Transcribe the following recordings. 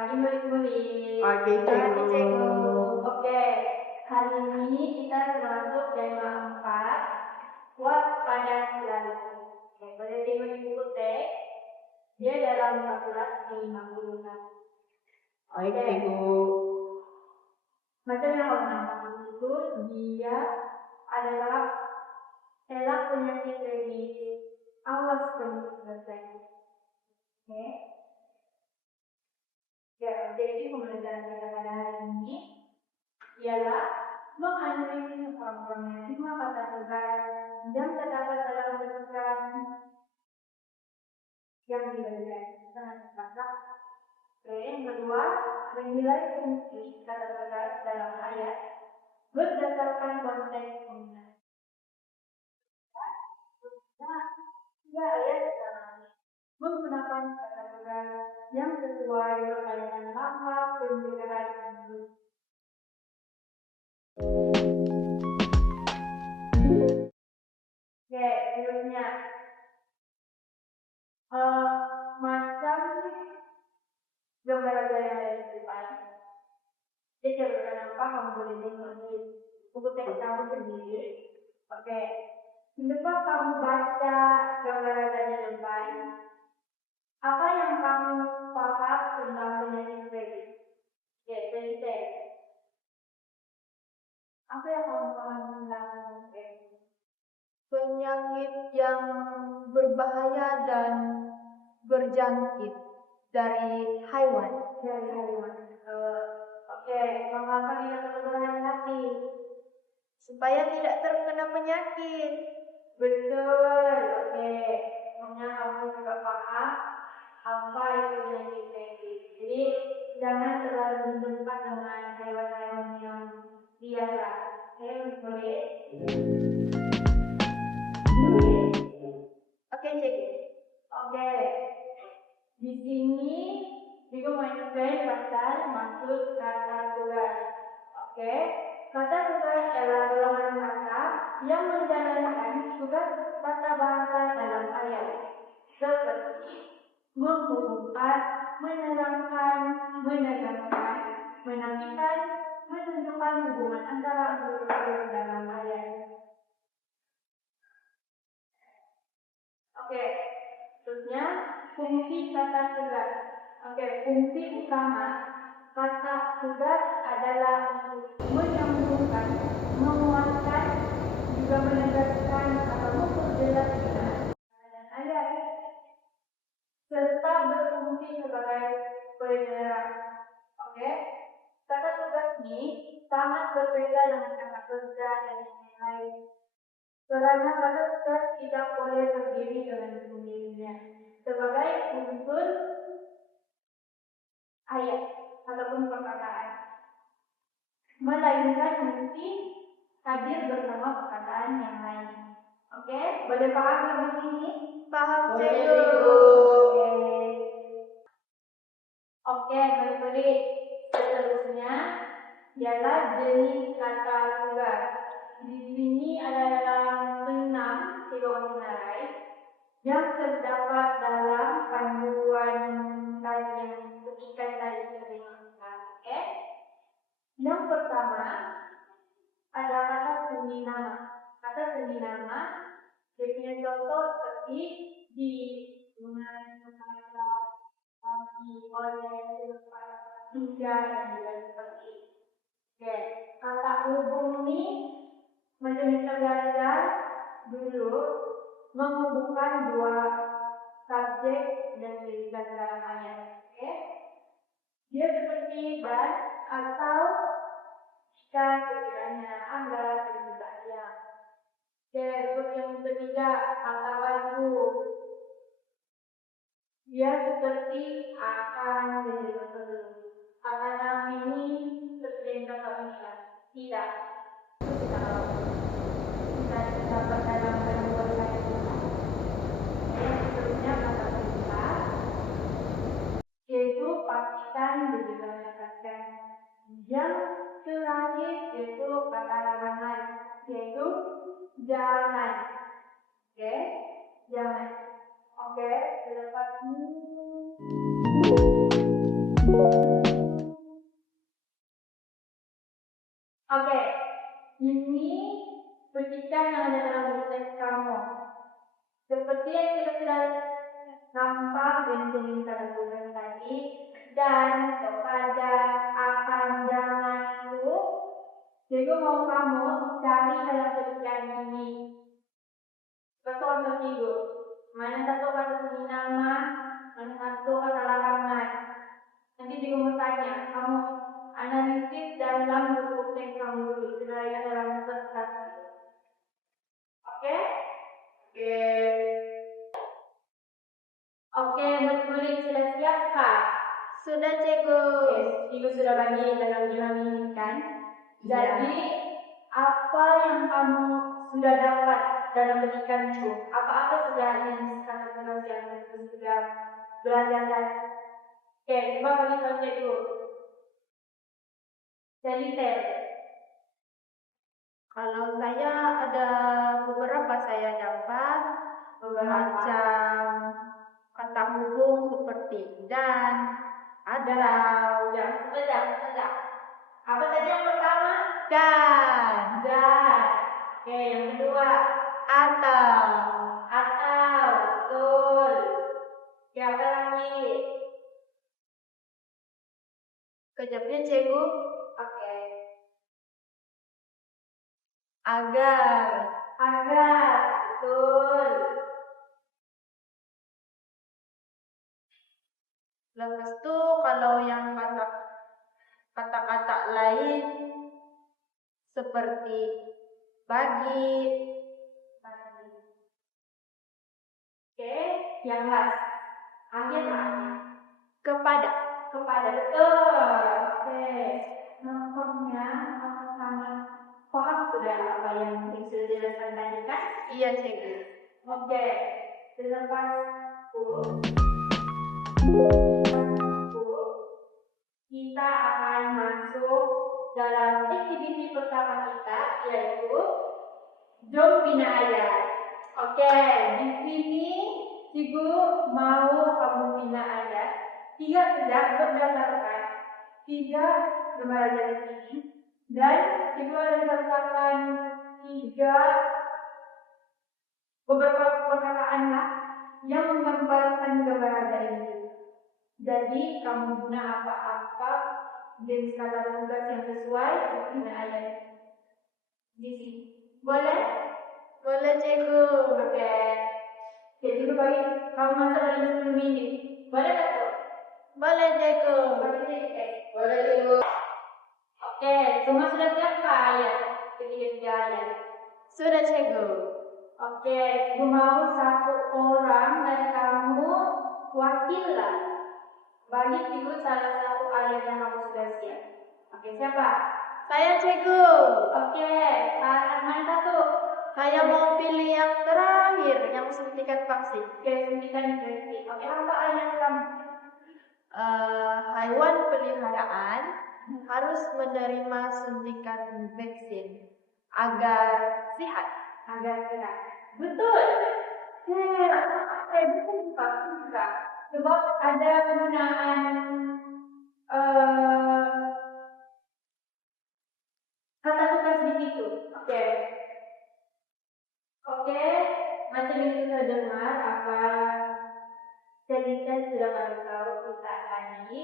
pagi murid-murid. Pagi, Cikgu. Oke, hari ini kita masuk tema 4, waspada selalu. Oke, boleh tengok di buku teks. Dia dalam 1456. Baik, Cikgu. Macam yang orang nampak itu, dia adalah elak penyakit dari awas penyakit. Oke. Ya, jadi pembelajaran kita pada hari ini ialah menganalisis orang-orang semua kata tugas yang terdapat dalam tulisan yang diberikan dengan kata. Oke, yang kedua, menilai fungsi kata tugas dalam ayat berdasarkan konteks penggunaan. Tiga ayat dalam menggunakan kata tugas yang sesuai berkaitan langkah pencegahan tersebut. Oke, selanjutnya macam gambar yang ada di depan. Jadi kalau nampak kamu boleh tengok di buku teks kamu sendiri. Oke, kenapa kamu baca gambar di depan? Apa yang kamu paham tentang penyakit ini? Oke, apa yang kamu paham tentang penyakit ini? Penyakit yang berbahaya dan berjangkit dari hewan. Oke, mengapa kita perlu berhati-hati? Supaya tidak terkena penyakit. Betul. Oke, semuanya kamu juga paham apa itu penyakit ini. Jadi jangan terlalu berdebat dengan hewan-hewan yang biasa. Oke, boleh? Oke, Cikgu. Oke, di sini juga mau explain pasal maksud kata tugas. Oke, kata tugas adalah golongan kata yang menjalankan tugas tata bahasa dalam ayat, seperti menghubungkan, menerangkan, menegakkan, menafikan, menunjukkan hubungan antara unsur dalam ayat. Oke, seterusnya fungsi kata tugas. Oke, fungsi utama kata tugas adalah untuk menyambungkan, menguatkan, juga menegaskan atau memperjelas dan ayat, serta berfungsi sebagai penerang. Oke, kata tugas ini sangat berbeda dengan kata kerja dan yang lain. Karena kata tugas tidak boleh berdiri dengan sendirinya sebagai unsur ayat ataupun perkataan, melainkan mesti hadir bersama perkataan yang lain. Oke, boleh paham yang ini? Paham, Boleh, Cikgu. Oke, murid-murid. Seterusnya ialah jenis kata tugas. Di sini adalah 6 nilai yang terdapat dalam panduan kajian ketika tadi terdengar. Oke. Yang pertama ada kata seni nama. Kata seni nama dia punya contoh seperti di dengan kata kaki oleh tiga dan juga seperti. Oke. Kata hubung ini macam kita belajar dulu menghubungkan dua subjek dan predikat dalam ayat. Oke? Dia seperti dan atau jika sekiranya Anda dan juga yang. Oke, untuk yang ketiga kata baju. Dia seperti akan dan juga perlu. Akan ini sering kata tidak. Dapat dalam panduan ayat. Yang seterusnya kata perintah, yaitu pastikan dan juga menegaskan. Yang terakhir yaitu kata larangan, yaitu jangan. Oke, jangan. Oke, selepas ini Oke, ini petikan yang ada dalam buku teks kamu. Seperti yang kita sudah nampak dan tulis tadi, dan kepada akan jangan itu, jadi mau kamu cari dalam petikan ini. Betul atau tidak? Mana satu kata kunci nama, mana satu kata larangan. Nanti juga mau tanya, kamu analisis dalam buku teks kamu dulu, sebenarnya dalam presentasi. Oke? Oke, berkulit sudah siap Kak? Sudah, Cikgu. Ibu sudah bagi dalam 5 menit kan? Jadi, apa yang kamu sudah dapat dalam petikan itu? Apa sudah yang kata-kata yang sudah belajar tadi? Oke, coba bagi tahu Cikgu. Jadi, Kalau saya ada beberapa saya dapat macam kata hubung seperti dan, adalah, Sebentar. Apa tadi yang pertama? dan, Oke, yang kedua. atau, Betul. Oke, apa lagi? kejapnya Cikgu, Oke. agar, Betul. lepas itu kalau yang kata-kata lain seperti bagi, Oke, yang last. Akhir kepada. Betul. Oke. Nampaknya sama paham sudah apa yang sudah dijelaskan tadi kan? Iya, Cikgu. Oke. Selepas kita akan masuk dalam aktiviti pertama kita, yaitu jom bina ayat. Oke, di sini Cikgu mau kamu bina ayat 3 sejak berdasarkan 3 remaja di sini, dan Cikgu ada berdasarkan 3 beberapa perkataan lah yang menggambarkan remaja ini. Jadi kamu guna apa-apa dan skala tugas yang sesuai bina ayat di sini. Boleh? Boleh, Cikgu. Oke. Jadi bagi kamu masa dalam 10 menit. Boleh tak? Boleh, Cikgu. Boleh Cikgu. Oke, semua sudah siap Kak ayat? Ketiga ayat. Sudah, Cikgu. Oke, Cikgu mau 1 orang dari kamu wakillah bagi Cikgu salah satu ayat yang kamu sudah siap. Oke, siapa? Saya, Cikgu. Oke, mana satu? Saya mau pilih yang terakhir, yang suntikan vaksin. Oke, suntikan vaksin. Oke, apa ayat kamu? Hewan peliharaan harus menerima suntikan vaksin agar sehat. Betul. Betul juga. Sebab ada penggunaan kata tugas di situ. Oke, macam yang kita dengar apa cerita sudah kami tahu kita tadi.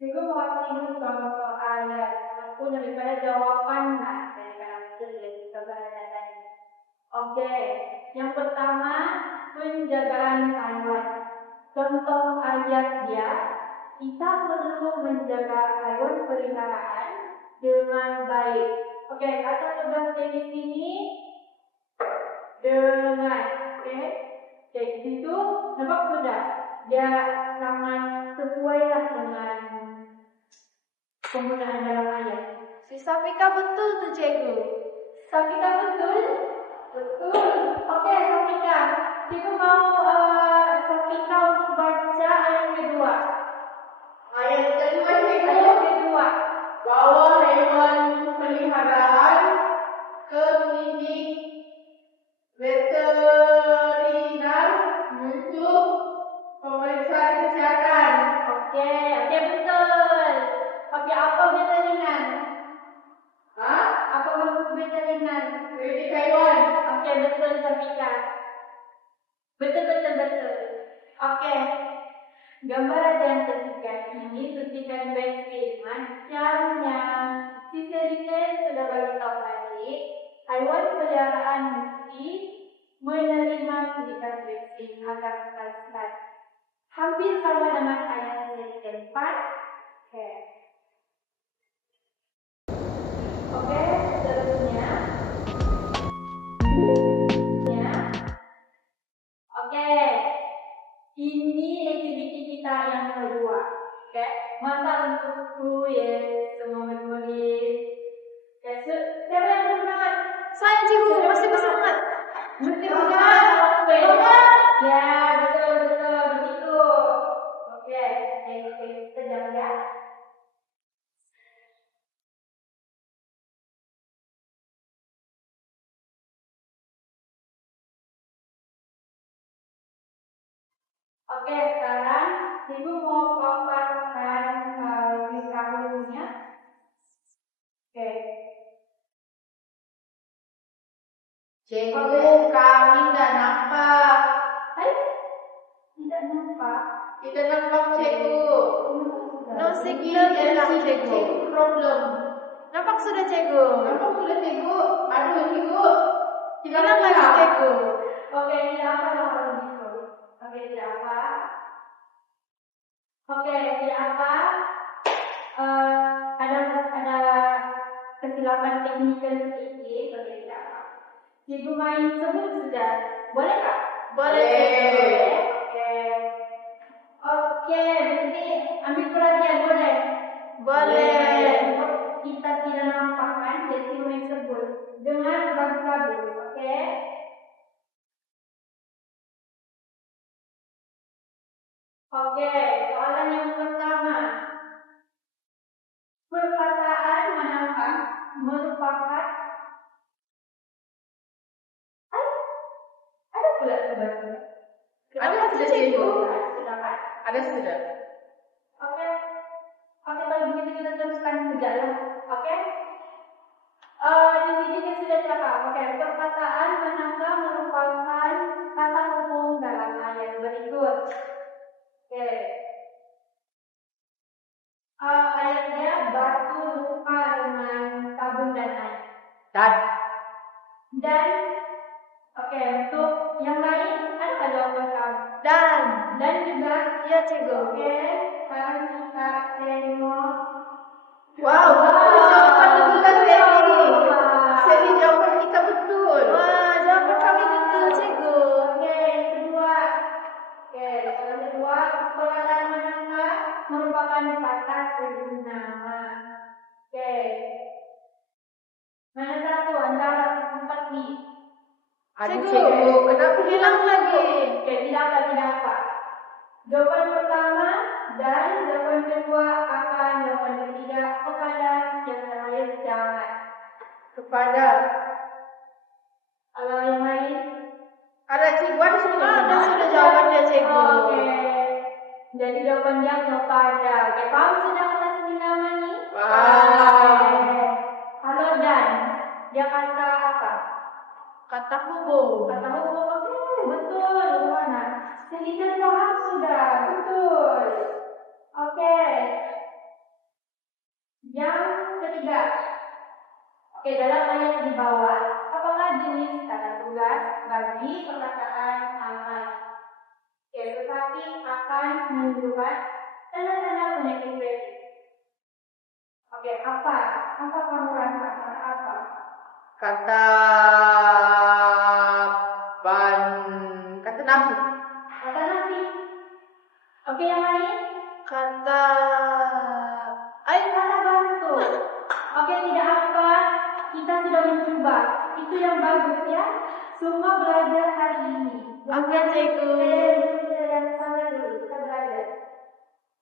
Cikgu mewakili contoh ayat ataupun daripada jawaban daripada hasil yang kita belajar tadi. Oke, yang pertama penjagaan hewan. Contoh ayat dia, kita perlu menjaga hewan peliharaan dengan baik. Oke, kata tugas di sini dengan, oke, di situ nampak sudah dia sangat sesuai lah dengan penggunaan dalam ayat. Si Safika betul tuh, Cikgu. Safika betul? Betul. Oke, Safika. Cikgu mau Safika untuk baca ayat kedua. Ayat kedua, Cikgu. Ayat kedua. Bawa hewan peliharaan ke klinik veteriner untuk pemeriksaan kesehatan. Oke, Betul, betul, betul. Oke. Gambar yang ketiga ini suntikan bensin. Macamnya si Selina sudah bagi tahu tadi, hewan peliharaan mesti menerima suntikan bensin agar sehat. Hampir sama dengan ayat yang keempat. Oke, seterusnya. Oke, ini aktiviti kita yang kedua. Oke, mata untukku ya, semua menulis. Oke, siapa yang bersemangat? Saya cikgu masih bersemangat. Mesti semangat. Ya, betul betul begitu. Oke, kita jalan ya. Oke, sekarang ibu mau paparkan tahunnya. Oke. Cikgu, kami tidak nampak. Hai, tidak nampak. Tidak nampak cikgu. No signal hilang cikgu. Problem. Nampak sudah cikgu. Nampak sudah cikgu. Aduh cikgu. Hilang lagi cikgu. Oke, tidak apa kalau begitu. Oke, tidak apa. Oke, tidak apa. Ada kesilapan teknikal sedikit. Oke, tidak apa. Cikgu main sebut sudah. Boleh tak? Boleh. Oke. Oke, berarti ambil perhatian boleh? Boleh. Kita tidak nampak kan, jadi main sebut dengan bagus-bagus, oke? Oke, soalan yang pertama. Perkataan manakah merupakan ada pula sebabnya. Ada sudah cikgu. Sudah kan? Ada sudah. Oke. Oke, kalau begitu kita teruskan sejarah. Oke? Di sini kita sudah cakap. Oke, perkataan manakah merupakan kata umum dalam ayat berikut. Oke. Ayatnya batu lupa dengan sabun dan air. Dan oke, untuk yang lain ada jawaban kamu. Dan juga Ya cikgu. oke, sekarang kita tengok. Wow, betul jawaban kita Seli. Seli jawaban kita betul. Wah, jawaban kami betul cikgu. Oke, yang kedua. Oke, yang kedua, perkataan manakah merupakan kata nama. Oke. Mana satu antara empat nih? Aduh Cikgu. cikgu, kenapa Hilang lagi. Oke, tidak apa. Jawaban pertama dan jawaban kedua akan, jawaban ketiga kepada, yang terakhir jangan. kepada Kalau yang lain? ada cikgu ada sudah. Ada sudah jawabannya cikgu. Oke. Jadi jawabannya kepada. Oke, paham sudah kata senilama nih? Wow. Oke. Kalau dan, dia kata apa? Kata hubung. Kata hubung. Oke, betul. Mana? Sedikit paham sudah, betul. Oke. Yang ketiga. Oke, dalam ayat di bawah, apakah jenis kata tugas bagi perkataan aman? Oke, tetapi akan menunjukkan tanda-tanda penyakit kredit. Oke, apa? Apa kamu rasa? Kata apa? Kata nabi. Kata nanti. Oke, yang lain? Kata Kata bantu. Oke, tidak apa. Kita sudah mencoba. Itu yang bagus ya. Semua belajar hari ini. Oke, cikgu. Yang sabar dulu. Kita belajar.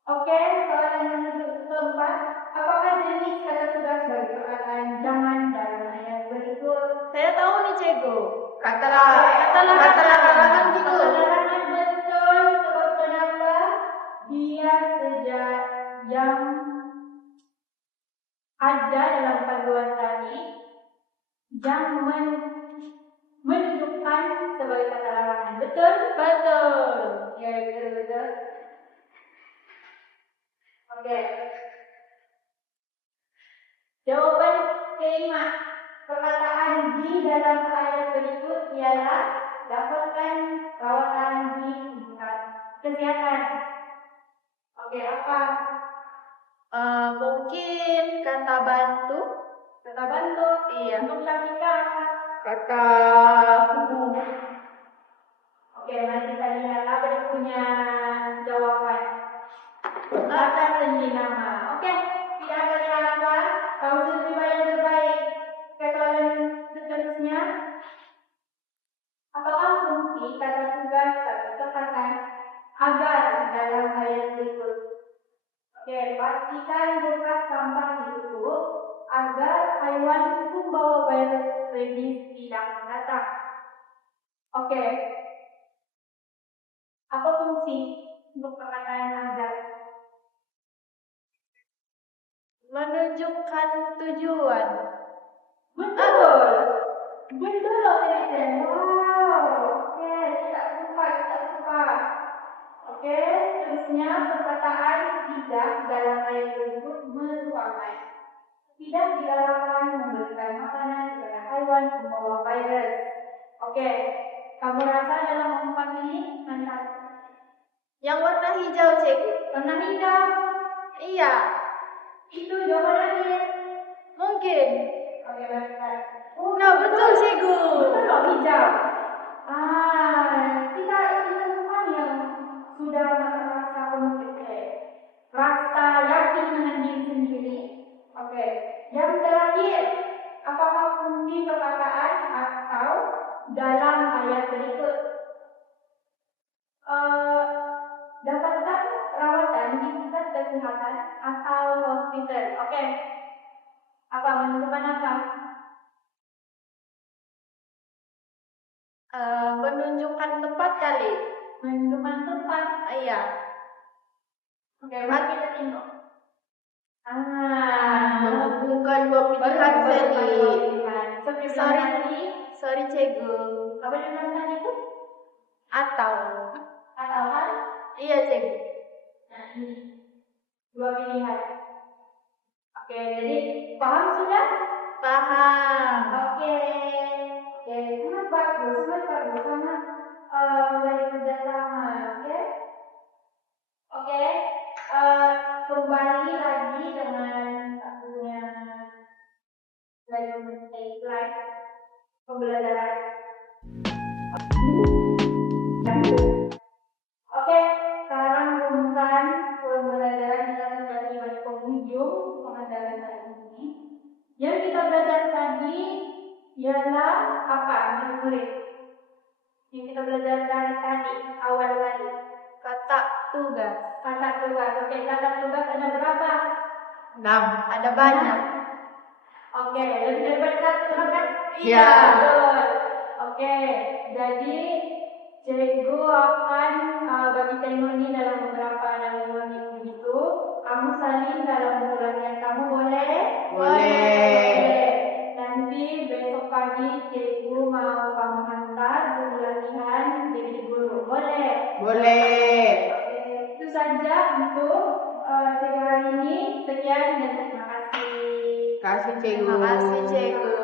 Oke, soalan yang keempat. Apakah jenis kata tugas bagi perkataan jangan dalam ayat berikut? Saya tahu nih cikgu. Kata larangan cikgu. Larangan betul. Sebab kenapa? Dia sejak yang ada dalam panduan tadi yang menunjukkan sebagai kata larangan. Betul? Betul. Ya, betul. Oke. Jawaban kelima. Perkataan di dalam ayat berikut ialah dapatkan rawatan di tingkat kesehatan. Oke, apa? Mungkin kata bantu. Kata bantu. Iya. Untuk Syafika apa? Kata kubu. Oke, mari kita lihat apa yang punya jawaban. Kata sendiri nama. Oke, tidak ada yang apa. Kamu sendiri yang terbaik. Katakan seterusnya. Apakah fungsi kata tugas atau katakan agar dalam ayat berikut? Oke, pastikan bekas sampah ditutup agar haiwan pembawa virus rabies tidak datang. Oke. Apa fungsi untuk perkataan agar? Menunjukkan tujuan. Betul. Betul loh teman-teman. Wow. Oke, tidak lupa. Oke, terusnya perkataan tidak dalam ayat berikut merupakan tidak digalakkan memberikan makanan kepada haiwan pembawa virus. Oke, kamu rasa dalam empat ini mana? Yang warna hijau, Cik. Warna hijau. Iya. Itu jawaban akhir. Mungkin. Oke, baiklah. Nah, betul, Cikgu. Betul loh, hijau. Kita semua yang sudah merasa rasa yakin dengan diri sendiri. Oke, yang terakhir, apakah fungsi perkataan atau dalam ayat berikut? Dapatkan rawatan di pusat kesehatan atau hospital. Oke, apa menentukan apa? Menunjukkan tempat kali. Menentukan tempat. Iya. Oke, mari kita tengok. Menghubungkan dua pilihan tadi. Sorry, Cikgu. Apa yang namanya itu? Atau. Atau kan? Iya, Cikgu. Nah, ini dua pilihan. Oke, jadi paham sudah? Paham. Oke, sangat bagus, sangat dari kerjasama. Oke, kembali lagi dengan satunya slide pembelajaran. Oke, sekarang rumuskan pembelajaran kita sudah tiba di penghujung pembelajaran hari ini. Yang kita belajar tadi ialah apa, murid? Yang kita belajar dari tadi, awal tadi. Kata tugas. Kata tugas. Oke, kata tugas ada berapa? 6. Ada banyak. Oke, lebih daripada satu kan? Iya. Betul. Oke, jadi cikgu akan bagi tema ini dalam beberapa minggu itu. Kamu salin dalam buku latihan kamu boleh? Boleh. Nanti besok pagi cikgu mau kamu hantar buku latihan jadi guru. Boleh? Boleh. Oke, itu saja untuk cikgu hari ini. Sekian dan terima kasih. Terima kasih, Cikgu.